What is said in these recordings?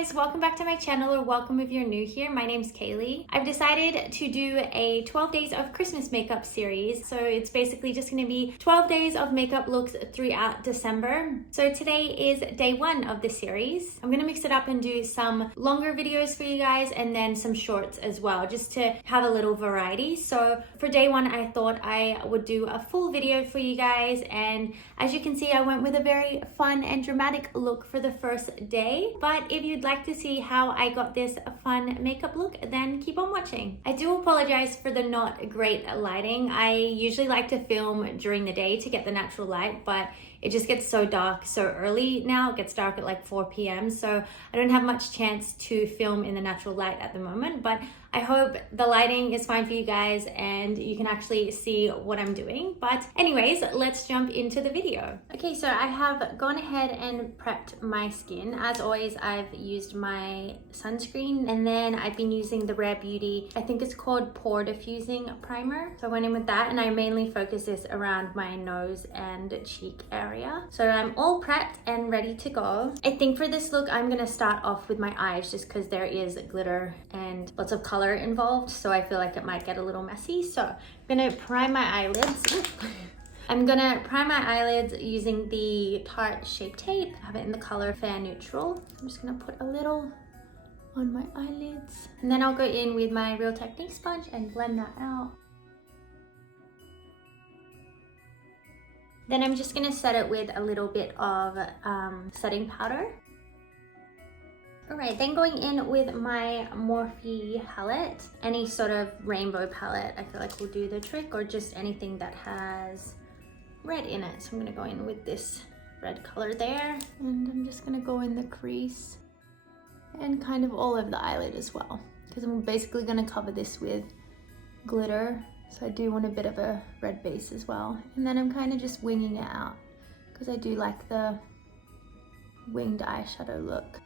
guys, welcome back to my channel, or welcome if you're new here. My name's Kaylee. I've decided to do a 12 days of Christmas makeup series. So it's basically just going to be 12 days of makeup looks throughout December. So today is day one of the series. I'm going to mix it up and do some longer videos for you guys and then some shorts as well, just to have a little variety. So for day one, I thought I would do a full video for you guys. And as you can see, I went with a very fun and dramatic look for the first day. But if you'd like to see how I got this fun makeup look, then keep on watching. I do apologize for the not great lighting. I usually like to film during the day to get the natural light, but it just gets so dark so early now. It gets dark at like 4 p.m. So I don't have much chance to film in the natural light at the moment, but I hope the lighting is fine for you guys and you can actually see what I'm doing. But anyways, let's jump into the video. Okay, so I have gone ahead and prepped my skin. As always, I've used my sunscreen, and then I've been using the Rare Beauty, I think it's called Pore Diffusing primer. So I went in with that, and I mainly focus this around my nose and cheek area. So I'm all prepped and ready to go. I think for this look, I'm gonna start off with my eyes just because there is glitter and lots of color involved, so I feel like it might get a little messy. So I'm gonna prime my eyelids. I'm gonna prime my eyelids using the Tarte Shape Tape. I have it in the color Fair Neutral. I'm just gonna put a little on my eyelids, and then I'll go in with my Real Technique sponge and blend that out. Then I'm just gonna set it with a little bit of setting powder. All right, then going in with my Morphe palette. Any sort of rainbow palette I feel like will do the trick, or just anything that has red in it. So I'm gonna go in with this red color there, and I'm just gonna go in the crease and kind of all over the eyelid as well, because I'm basically gonna cover this with glitter. So I do want a bit of a red base as well. And then I'm kind of just winging it out because I do like the winged eyeshadow look.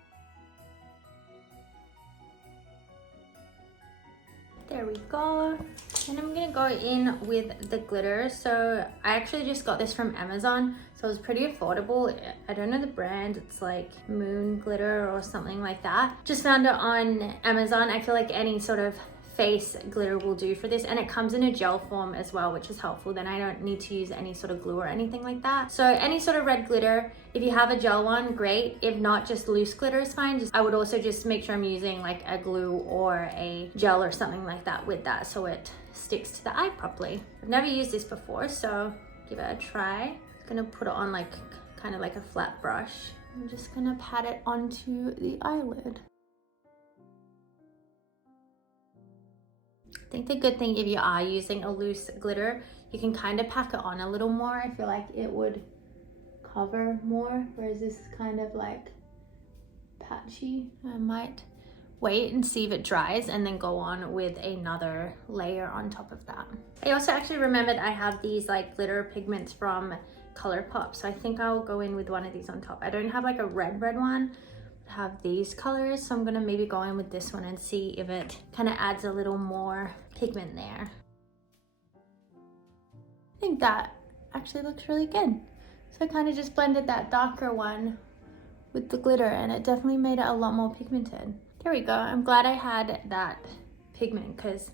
There we go. And I'm gonna go in with the glitter. So I actually just got this from Amazon, so it was pretty affordable. I don't know the brand, it's like Moon Glitter or something like that. Just found it on Amazon. I feel like any sort of face glitter will do for this, and it comes in a gel form as well, which is helpful. Then I don't need to use any sort of glue or anything like that. So any sort of red glitter, if you have a gel one, great. If not, just loose glitter is fine. I would also just make sure I'm using like a glue or a gel or something like that with that, so it sticks to the eye properly. I've never used this before, so give it a try. I'm gonna put it on like kind of like a flat brush. I'm just gonna pat it onto the eyelid. I think the good thing, if you are using a loose glitter, you can kind of pack it on a little more. I feel like it would cover more, whereas this is kind of like patchy. I might wait and see if it dries and then go on with another layer on top of that. I also actually remembered I have these like glitter pigments from Colorpop, so I think I'll go in with one of these on top. I don't have like a red one, have these colors, so I'm gonna maybe go in with this one and see if it kind of adds a little more pigment there. I think that actually looks really good. So I kind of just blended that darker one with the glitter, and it definitely made it a lot more pigmented. There we go. I'm glad I had that pigment because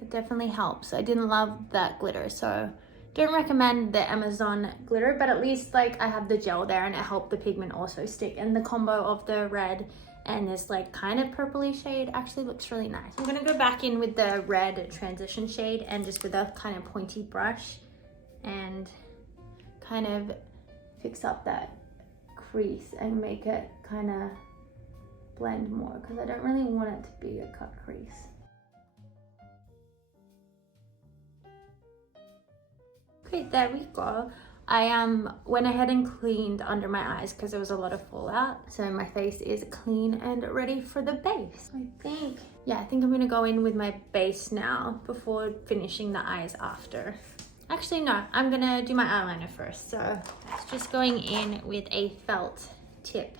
it definitely helps. I didn't love that glitter, so don't recommend the Amazon glitter, but at least like I have the gel there and it helped the pigment also stick, and the combo of the red and this like kind of purpley shade actually looks really nice. I'm gonna go back in with the red transition shade and just with a kind of pointy brush and kind of fix up that crease and make it kind of blend more, because I don't really want it to be a cut crease. Okay, there we go. I went ahead and cleaned under my eyes because there was a lot of fallout. So my face is clean and ready for the base. I think I'm gonna go in with my base now before finishing the eyes after. Actually, no, I'm gonna do my eyeliner first. So it's just going in with a felt tip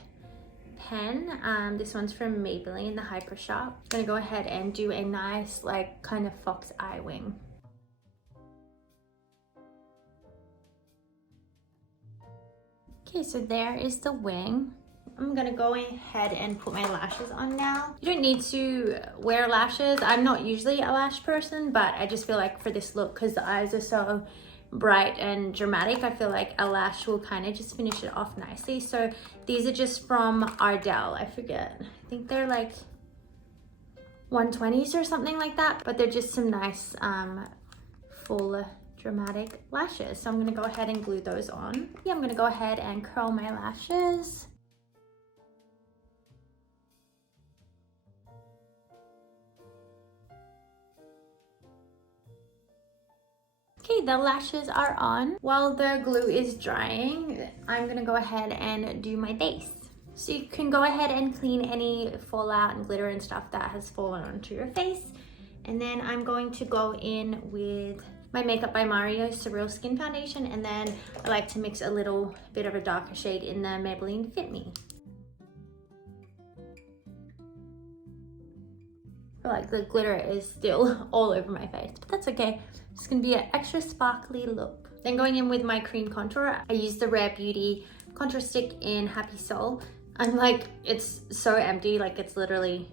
pen. This one's from Maybelline, the Hyper Sharp. I'm gonna go ahead and do a nice like kind of fox eye wing. Okay, so there is the wing. I'm gonna go ahead and put my lashes on now. You don't need to wear lashes. I'm not usually a lash person, but I just feel like for this look, because the eyes are so bright and dramatic, I feel like a lash will kind of just finish it off nicely. So these are just from Ardell. I forget. I think they're like 120s or something like that, but they're just some nice full dramatic lashes. So I'm gonna go ahead and glue those on. Yeah, I'm gonna go ahead and curl my lashes. Okay, the lashes are on. While the glue is drying, I'm gonna go ahead and do my base. So you can go ahead and clean any fallout and glitter and stuff that has fallen onto your face. And then I'm going to go in with my Makeup by Mario Surreal Skin Foundation, and then I like to mix a little bit of a darker shade in the Maybelline Fit Me. I feel like the glitter is still all over my face, but that's okay. It's gonna be an extra sparkly look. Then going in with my cream contour, I use the Rare Beauty contour stick in Happy Soul. I'm like, it's so empty, like it's literally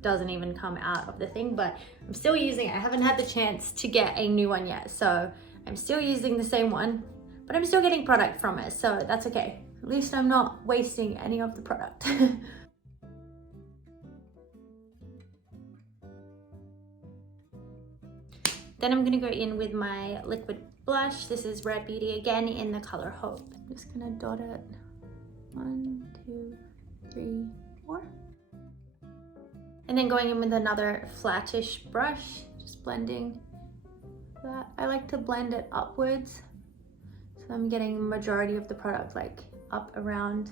doesn't even come out of the thing, but I'm still using it. I haven't had the chance to get a new one yet, so I'm still using the same one, but I'm still getting product from it, so that's okay. At least I'm not wasting any of the product. Then I'm gonna go in with my liquid blush. This is Rare Beauty again in the color Hope. I'm just gonna dot it. 1, 2, 3, 4. And then going in with another flattish brush, just blending that. I like to blend it upwards, so I'm getting the majority of the product like up around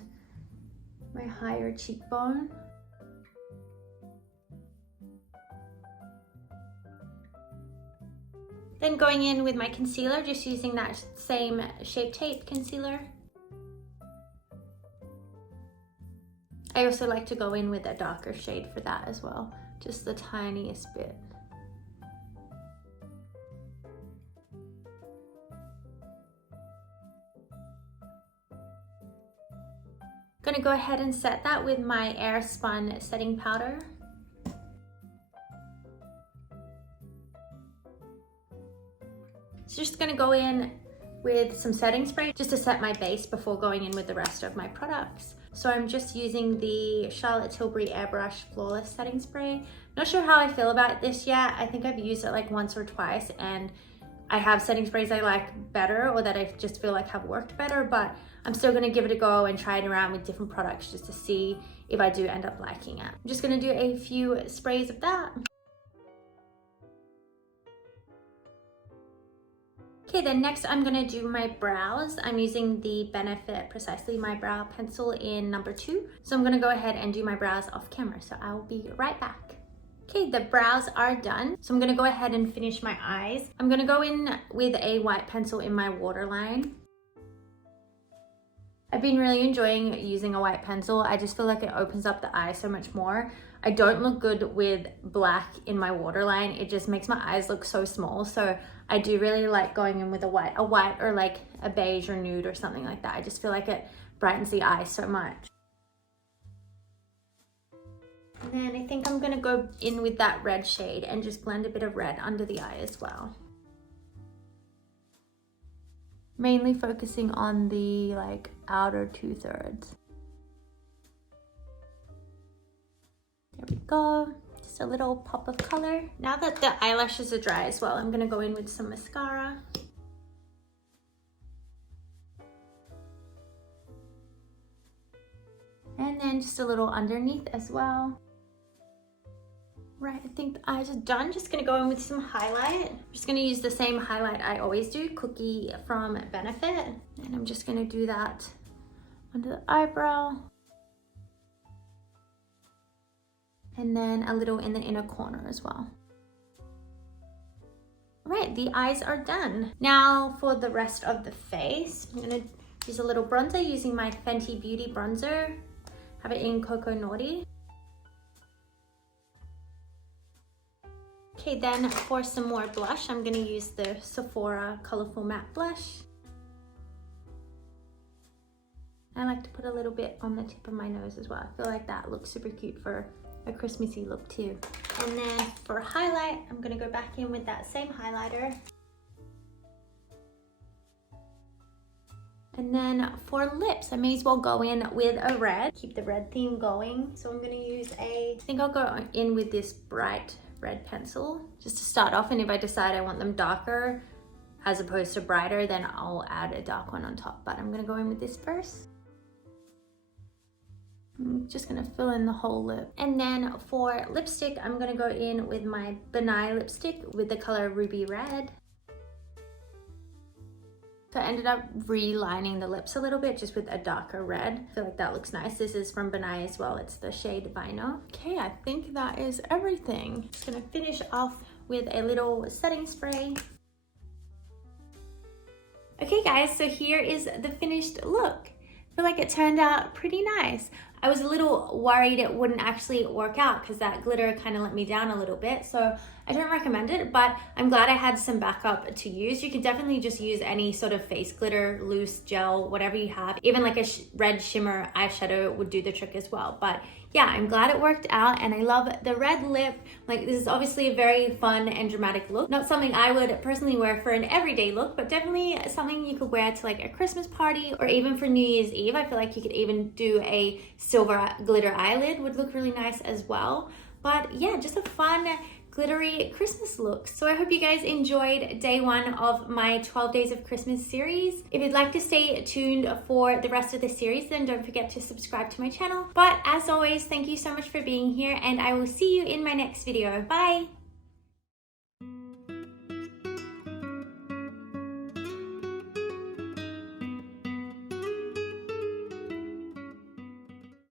my higher cheekbone. Then going in with my concealer, just using that same Shape Tape concealer. I also like to go in with a darker shade for that as well, just the tiniest bit. Gonna go ahead and set that with my Airspun setting powder. So just gonna go in with some setting spray just to set my base before going in with the rest of my products. So I'm just using the Charlotte Tilbury Airbrush Flawless Setting Spray. Not sure how I feel about this yet. I think I've used it like once or twice, and I have setting sprays I like better or that I just feel like have worked better, but I'm still gonna give it a go and try it around with different products just to see if I do end up liking it. I'm just gonna do a few sprays of that. Okay, then next I'm gonna do my brows. I'm using the Benefit Precisely My Brow Pencil in number 2. So I'm gonna go ahead and do my brows off camera. So I will be right back. Okay, the brows are done. So I'm gonna go ahead and finish my eyes. I'm gonna go in with a white pencil in my waterline. I've been really enjoying using a white pencil. I just feel like it opens up the eye so much more. I don't look good with black in my waterline. It just makes my eyes look so small. So I do really like going in with a white or like a beige or nude or something like that. I just feel like it brightens the eye so much. And then I think I'm gonna go in with that red shade and just blend a bit of red under the eye as well. Mainly focusing on the like outer 2/3. There we go. Just a little pop of color. Now that the eyelashes are dry as well, I'm gonna go in with some mascara. And then just a little underneath as well. Right, I think the eyes are done. Just gonna go in with some highlight. I'm just gonna use the same highlight I always do, Cookie from Benefit. And I'm just gonna do that under the eyebrow. And then a little in the inner corner as well. All right, the eyes are done. Now for the rest of the face, I'm gonna use a little bronzer using my Fenty Beauty bronzer. Have it in Coco Naughty. Okay, then for some more blush, I'm gonna use the Sephora Colorful Matte Blush. I like to put a little bit on the tip of my nose as well. I feel like that looks super cute for a Christmassy look too. And then for highlight, I'm gonna go back in with that same highlighter. And then for lips, I may as well go in with a red. Keep the red theme going. So I'm gonna use I think I'll go in with this bright red pencil just to start off. And if I decide I want them darker as opposed to brighter, then I'll add a dark one on top. But I'm gonna go in with this first. I'm just gonna fill in the whole lip. And then for lipstick, I'm gonna go in with my Benai lipstick with the color Ruby Red. So I ended up relining the lips a little bit just with a darker red. I feel like that looks nice. This is from Benai as well. It's the shade Vinyl. Okay, I think that is everything. Just gonna finish off with a little setting spray. Okay guys, so here is the finished look. I feel like it turned out pretty nice. I was a little worried it wouldn't actually work out because that glitter kind of let me down a little bit. So I don't recommend it, but I'm glad I had some backup to use. You can definitely just use any sort of face glitter, loose gel, whatever you have. Even like a red shimmer eyeshadow would do the trick as well. But yeah, I'm glad it worked out, and I love the red lip. Like, this is obviously a very fun and dramatic look. Not something I would personally wear for an everyday look, but definitely something you could wear to like a Christmas party or even for New Year's Eve. I feel like you could even do a silver glitter eyelid, would look really nice as well. But yeah, just a fun glittery Christmas look. So I hope you guys enjoyed day one of my 12 days of Christmas series. If you'd like to stay tuned for the rest of the series, then don't forget to subscribe to my channel. But as always, thank you so much for being here, and I will see you in my next video. Bye!